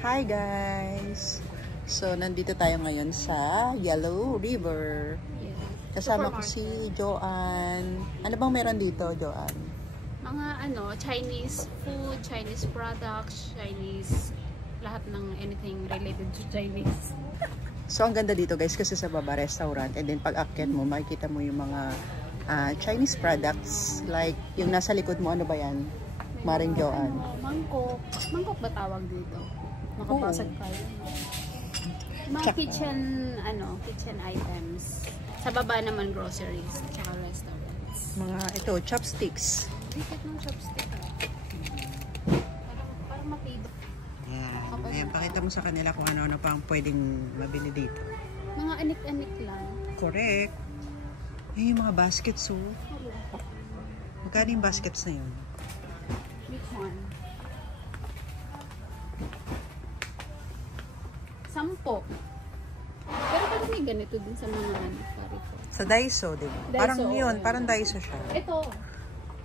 Hi guys! So, nandito tayo ngayon sa Yellow River. Kasama ko si Joanne. Ano bang meron dito, Joanne? Mga Chinese food, Chinese products, Chinese, lahat ng anything related to Chinese. So, ang ganda dito guys kasi sa baba restaurant and then pag akyat mo, makikita mo yung mga Chinese products like yung nasa likod mo, ano ba yan? Maring Joanne. Mangkok. Mangkok ba tawag dito? Makapasag kayo. Mga kitchen items. Sa baba naman groceries at saka restaurants. Mga ito, chopsticks. Dikit ng chopstick Parang matibay. Ayan, pakita mo sa kanila kung ano-ano pang pwedeng mabili dito. Mga anik-anik lang. Correct. Ayan yung mga baskets, oh. Magkano yung baskets na yun? Which one? 10. Pero parang may ganito din sa mga Carrefour. Sa Daiso, di ba? Parang yun, parang Daiso siya. Ito.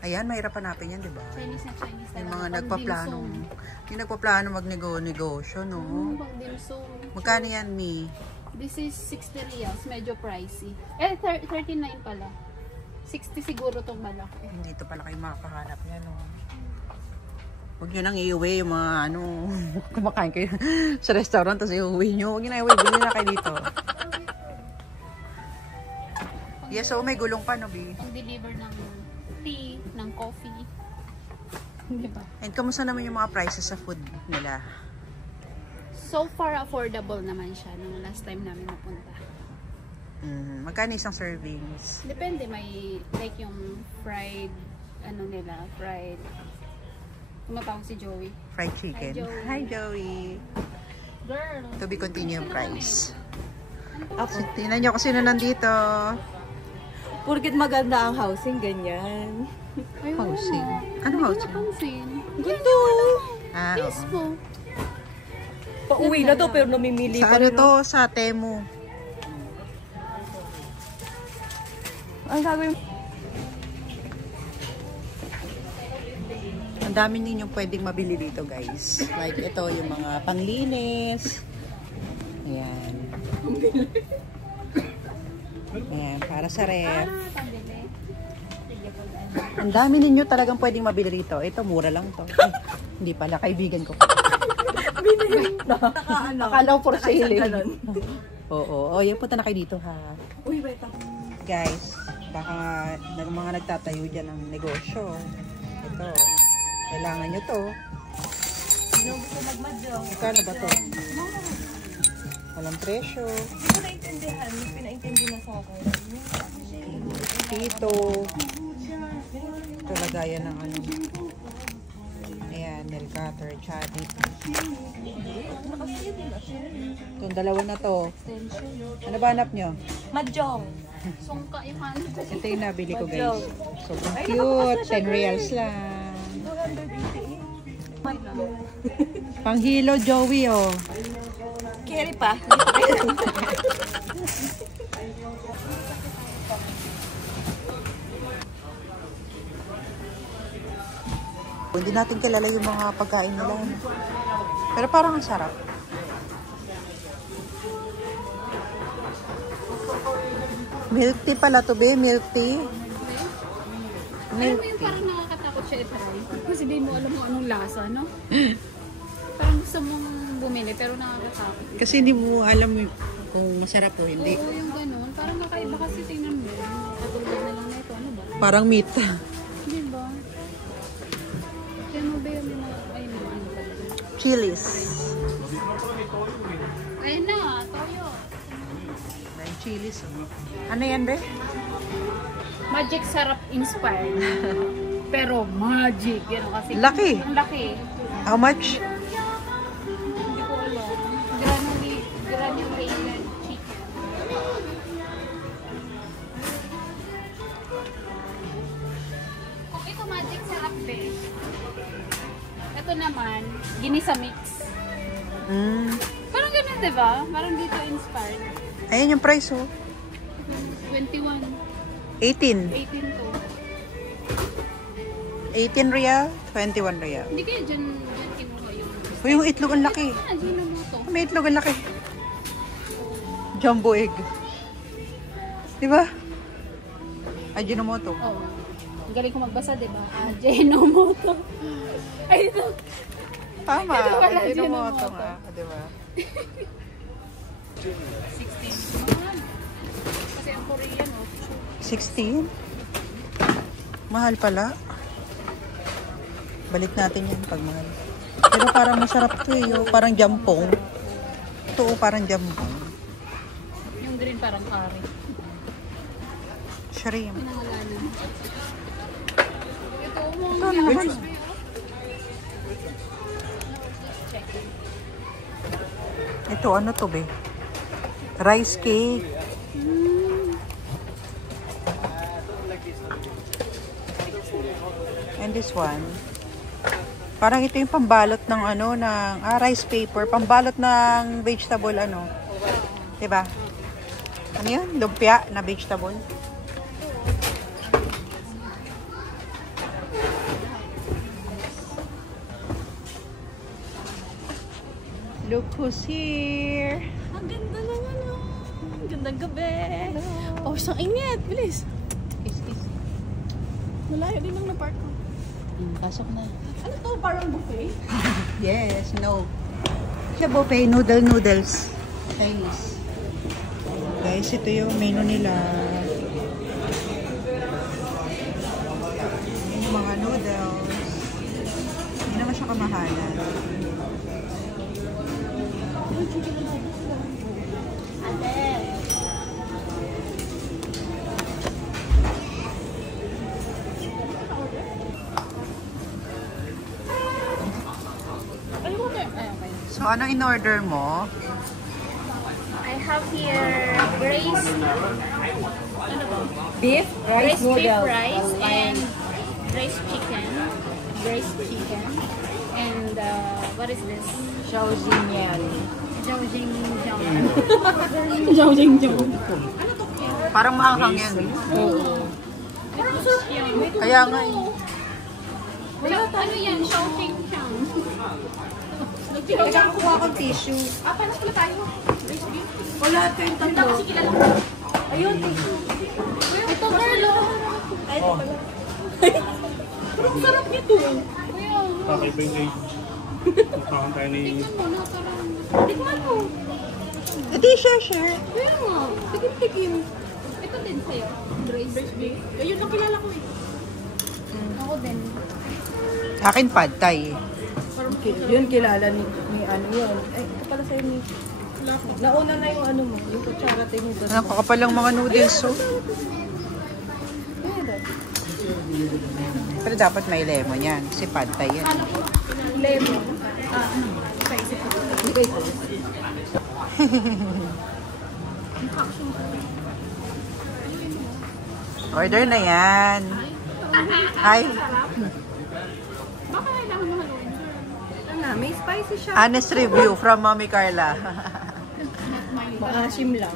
Ayan, mahirap hanapin yan, di ba? Chinese na Chinese. Yung mga nagpaplano. Yung nagpaplano magnego-negosyo, no? Pang-dimsum. Magkano yan, Mi? This is 60 reals. Medyo pricey. 39 pala. 60 siguro itong malaki. Dito pala kayo makakahanap yan, no? Huwag nyo nang iuwi yung mga kumakain kayo sa restaurant tapos iuwi nyo. Huwag nyo na iuwi, bilhin na kayo dito. Yes, so may gulong pa, no, Bi? Pang-deliver ng tea, ng coffee. Diba? And kamusta naman yung mga prices sa food nila? So far, affordable naman siya nung last time namin napunta. Magkano isang servings? Depende, may like yung fried, fried, tumatawag si Joey. Fried chicken. Hi, Joey. Girl. To be continued price. Tingnan nyo kung sino nandito. Porkit maganda ang housing, ganyan. Housing? Ano housing? Gundo! Peaceful. Pauwi na to, pero namimili sa pa ano rin. to? Sa Temu. Ang gagawin? Ang dami ninyong pwedeng mabili dito, guys. Like ito, yung mga panglinis. Ayan. Ayan, para sa ref. Ang dami ninyo talagang pwedeng mabili dito. Ito, mura lang to. Ay, hindi pala, kaibigan ko. Akala ko for sale. Oo, yan, punta na kayo dito, ha. Uy, wait ako. Guys, baka mga nagtatayo dyan ng negosyo. Ito, kailangan nyo to. Sino gusto magmadyong? Magkano ba to? Walang presyo. Hindi ko naintindihan. May pinaintindi na sa akin. Dito. Ito, lagayan ng ano. Ayan, nail cutter, chadi. Itong dalawa na to. Ano ba hanap nyo? Madyong. Sungka yung Ito yung nabili ko, guys. So, cute. 10 reals lang. 280. Panghilo, Joey, oh. Carry pa. Hindi natin kilala yung mga pagkain nila. Pero parang ang sarap. Milk tea pala to, be. Milk tea. Alam mo yung parang nakakatakot siya i-try. Kasi di mo alam mo anong lasa, no? Parang gusto mong bumili pero nakakatakot. Kasi hindi mo alam kung masarap o hindi. Oo, yung ganun. Parang makaiba kasi tingnan mo. Katulad na lang na ito. Ano ba? Parang meat. Di ba? Kaya mo ba yung ayun na ano talaga? Chilies. Ayun na, toyo. May chilies. Oh. Ano yan, be? Magic Sarap inspired. Pero magic. Yan kasi. Laki. Ang laki. How much? Hindi ko alam. Granulated chicken. Kung ito Magic Sarap base. Ito naman, ginisa mix. Parang ganun, diba? Parang dito inspired. Ayan yung price, oh. 21. 18. 18 to. 18 real, 21 real. Hindi kaya dyan kinuha yung Uy, yung itlog ang laki. Ajinomoto. May itlog ang laki. Jumbo egg. Diba? Ajinomoto. Oh. Ang galing ko magbasa, diba? Ajinomoto. Ay, ito. Tama. Ito pala, Ajinomoto Ajinomoto. nga. Diba? 16. Mahal. Kasi ang Korean, oh. 16? Mahal pala. Balik natin yan pag mahal. Pero parang masarap to eh. Oh. Parang jampong. Ito oh, parang jampong. Yung green parang curry. Shrimp. Pinangalanan. Ito, Ito ano naman? Ito ano to be? Rice cake. And this one. Parang ito yung pambalot ng ano, ng rice paper. Pambalot ng vegetable ano. Diba? Ano yun? Lumpia na vegetable. Look who's here. Ang ganda naman, oh. Ang gandang gabi. Oh, isang init. Bilis. Malayo din ang na-park ko. Pasok na. Ano to? Parang buffet? Yes, no. Siya buffet, noodles. Chinese. Guys, ito yung menu nila. Yung mga noodles. Hindi naman siya kamahalan. So, anong in-order mo? I have here braised Beef, braised beef rice and braised chicken. And what is this? Xiaojingyan. Zhaojingyang. Parang maanghang yan. Parang sarap yan. Kaya nga eh. Ano yan? Zhaojingyang. Teka, kuha akong tissue. Paano pala tayo? Braised beef? Wala ito yung Hindi tatlo. kasi kilala ko. Ayun, tissue. Ito, Carlo. Ay, ito pala. Parang sarap nito. Kuya, Kakaiba yung age. Magkakan tayo ni... tingnan mo na parang... Tignan mo. Ito yung share. Kuya nga. Tikim-tikim. Ito din sa'yo. Braised beef. Ayun ang kilala ko eh. Ako din. Akin pad thai. Yun kilala ni ano yun. Ay, ito pala sa'yo ni... Nauna na yung ano mo, yung kutsara mo. Ang kakapalang mga noodles oh. Pero dapat may lemon yan. Si pad thai yan. Lemon. Sa isip ko. Order na yan. Ay, Baka kailangan mo haluin. Ano na, may spicy siya. honest review from Mommy Carla. Maasim lang.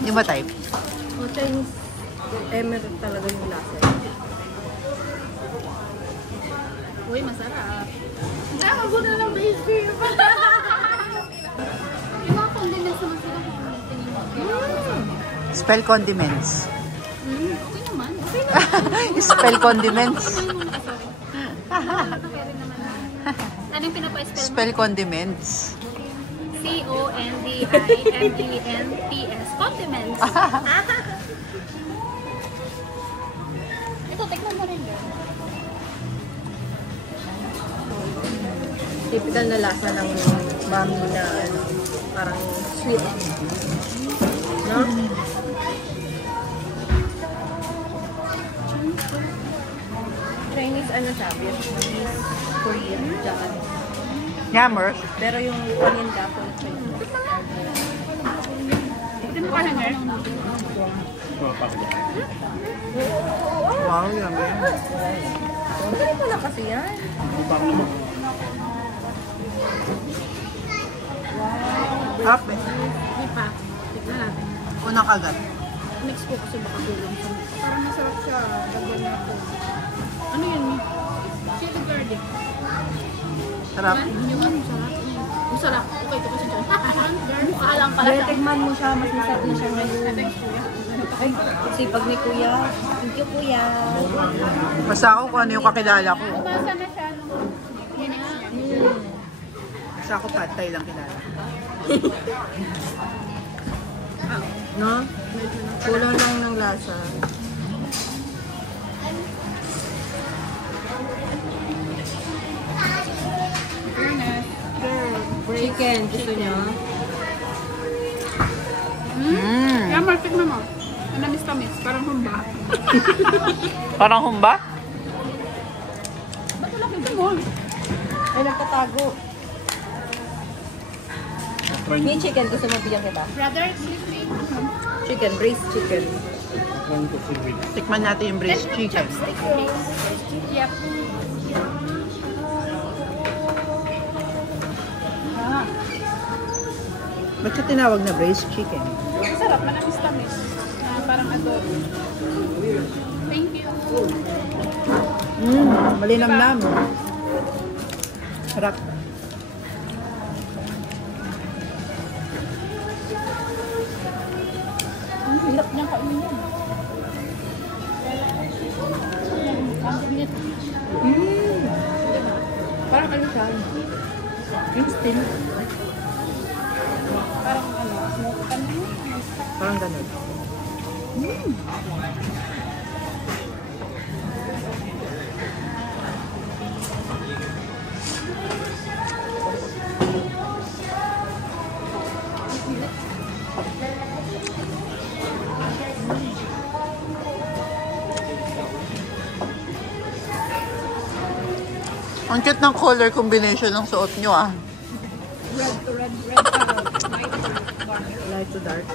Yung ba type? O, Chinese emerald talaga yung lasa. Uy, masarap. Ako na lang braised beef. Yung mga condiments naman sila kung tingin mo. Spell condiments. Okay naman. Okay naman. Spell condiments. Anong pinapa-spell mo? Spell condiments. C-O-N-D-I-M-E-N-T-S. Condiments. Ito, tignan mo rin yun. Typical na lasa ng mami na ano, parang sweet. No? Chinese ano siya, Vietnamese, Korean, Japanese. Yammer. Pero yung paninda ko Chinese. Tignan mo ka na, girl. Wow, yummy. Hindi pala kasi yan. Up. May pa. Tignan natin. Unang kagat. Mix ko kasi baka kulang sa mix. Parang masarap siya. Lagyan natin. Ano yun? Chili garlic. Sarap. Yung ano, sarap. Ang sarap. Okay, ito kasi dyan. Mukha lang pala. Kaya tigman mo siya, mas masarap na siya ngayon. Ay, kasi pag ni kuya. Thank you, kuya. Basta ako kung ano yung kakilala ko. Umasa na siya. Yan nga. Basta ako patay lang kilala. No? Kulang lang ng lasa. Chicken, gusto niyo? Yan, Mark, tignan mo. Manamis-tamis. Parang humba. Parang humba? Ba't wala kang gamon? Ay, nagtatago. May chicken, gusto mo bigyan kita? Brother, please wait. Chicken, braised chicken. One to three. Tikman natin yung braised chicken. Yep. Ba't siya tinawag na braised chicken? Sarap, manamis-tamis. Parang adobo. Thank you. Malinamnam. Sarap. Ang hirap niyang kainin yan. Ang init. Parang ano siya? Instant. Parang ano, smoke pan na yun. Parang ganun. Ang cute ng color combination ng suot nyo ah. Red to red, Light to dark.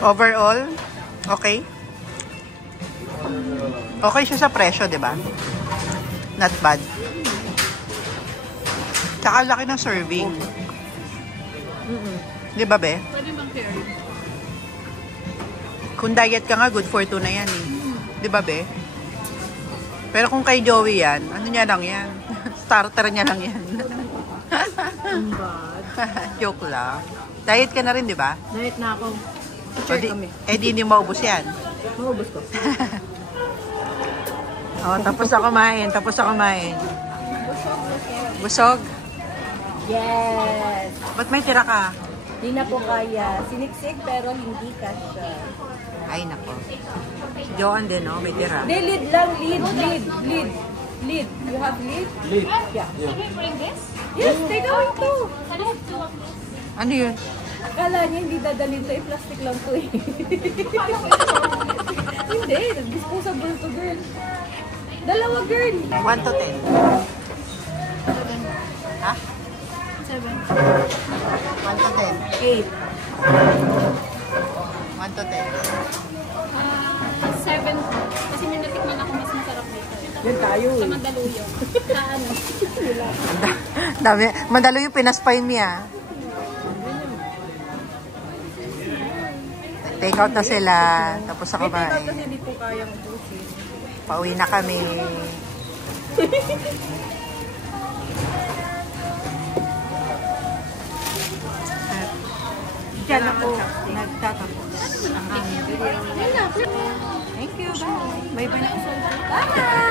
Overall, okay? Okay siya sa presyo, di ba? Not bad. Tsaka laki ng serving. Di ba, be? Pwede bang carry? Kung diet ka nga, good for two na yan eh. Di ba, be? Pero kung kay Joey yan, ano niya lang yan? Starter niya lang yan. Joke lang. Diet ka na rin, di ba? Diet na ako. O di, di hindi maubos yan. Maubos ko. Tapos na kumain. Busog? Yes! Ba't may tira ka? Di na po kaya. Siniksik pero hindi kasha. Ay, nako. Si Joan din, no? May tira. Di, lid lang. Lid. You have lid? Lid. Yeah. Can we bring this? Yes, take away to. Can I have two of this? Ano yun? Akala niya hindi dadalhin to. Plastic lang to eh. Hindi. Disposable to, girl. Dalawa, girl. 1 to 10. Ha? 7. 1 to 10. 8. 1 to 10. 7. Kasi may natikman ako mas masarap dito. Yan tayo Sa eh. Mandaluyong. Sa ano? Dami. Mandalo yung pinaspain niya. Take out na sila. Tapos sa May take out kumain. kasi hindi po kayang ubusin. Pauwi na kami. Diyan ako nagtatapos ang aming video. Thank you. Bye. Bye-bye. Bye!